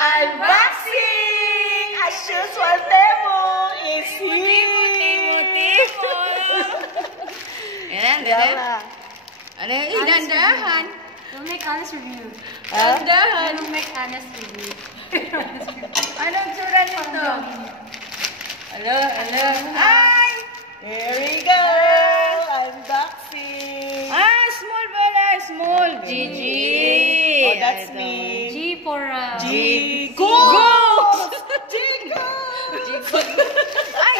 Unboxing! As usual, Temo is Timo. Yan, dala. Ano yung idandahan? Don't make honest review. Dandahan. Don't make honest review. Anong tsura nito? Alo. Ay! Here we go! Unboxing! Small pala. Small. GG. Oh, that's me. G for Ghost! Ay!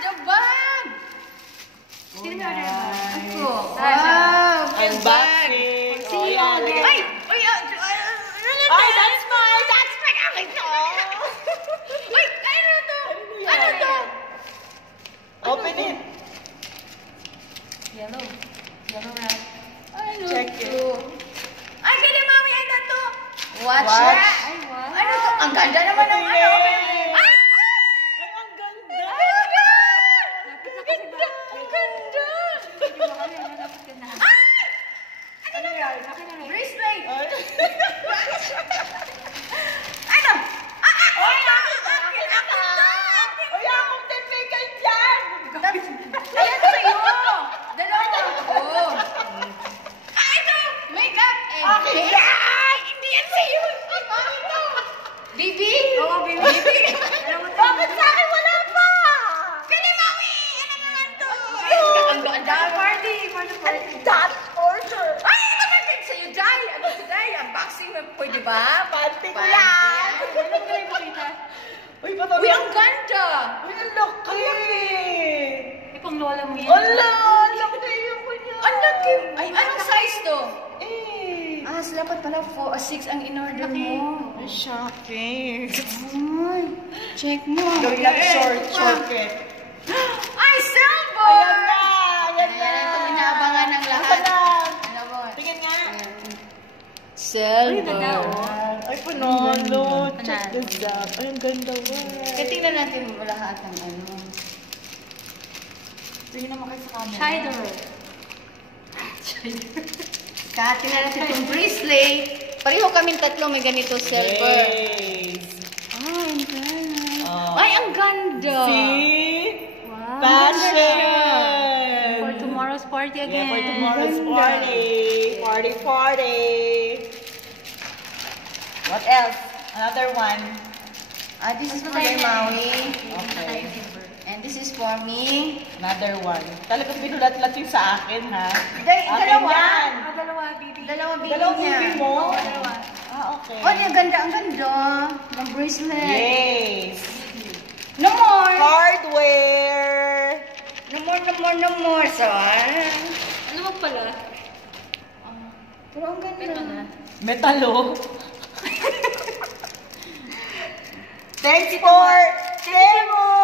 The bag! Sino may order ba? Ako. Wow! Bag. Unboxing! See you again. Ay! Ay, that's mine! That's mine! Akin to! Ay! Ano to? Open it! Yellow. Yellow wrap. Ano Check to? Ay, kaya mami, ano to? Watch Watch. that. Ay, what? Ano to? Ang ganda naman ng ano. Ay, ang ganda! Ang ganda! Hindi mo kami, dapat ka na. Ano yan? Bracelet! Ay! Ano? Ay, akin to! Ay, akong tipigan dyan! Ayan sa'yo! Dalawa ako! Ito! Makeup and Akin hair. yan! Hindi yan sa'yo! Bakit to? Bibi? Oo, baby. Alam mo to. Bakit sa akin wala pa? Pili mami! Ano naman to? Ang ganda! Party. For the party. That order! Ay! Ito natin sa'yo, Day! Ano si Day? Unboxing mo. Pwede ba? Panty ko Panty yan! Ano ko yung pakita? Uy, patalo! Uy, ang ganda! Uy, ang laki! Ipang lola mo yan. Ala! Ang laki yung kunya! Ang laki! Ay, anong size to? Eh! Dapat pala 6 ang in-order mo. Ay, shocking! Ay, check mo. Gawin natin short eh. Ay, silver! Ayan na! Ayan na! Ayan, ito inaabangan ng lahat. Asan na? Ano mo? Tingin nga! Silver. Ay, panalo! Panalo. Check this out. Ay, ang ganda mo. Kaya tingnan natin lahat ng ano. Tingin naman kayo sa camera. Chider. Kaya tingnan natin itong bracelet. Pareho kaming tatlo may ganito silver. Yes! Ay, ang ganda. Oh. Ay, ang ganda. See? Wow. Fashion! For tomorrow's party Yeah, again. for tomorrow's party. Party! What else? Another one. This is for kay Maui. Okay. And this is for me. Another one. Talagang binulat-lat yung sa akin, ha? Akin Dalawa. yan. Dalawa, baby. Dalawa bibi Dalawang niya. bibi mo? Dalawa. Okay. Oh, ang ganda, ang ganda. Ng bracelet. Yes. No more. Hardware. No more. So, Ano mo pala? pero ang ganda. Metalo. Thanks for Temo!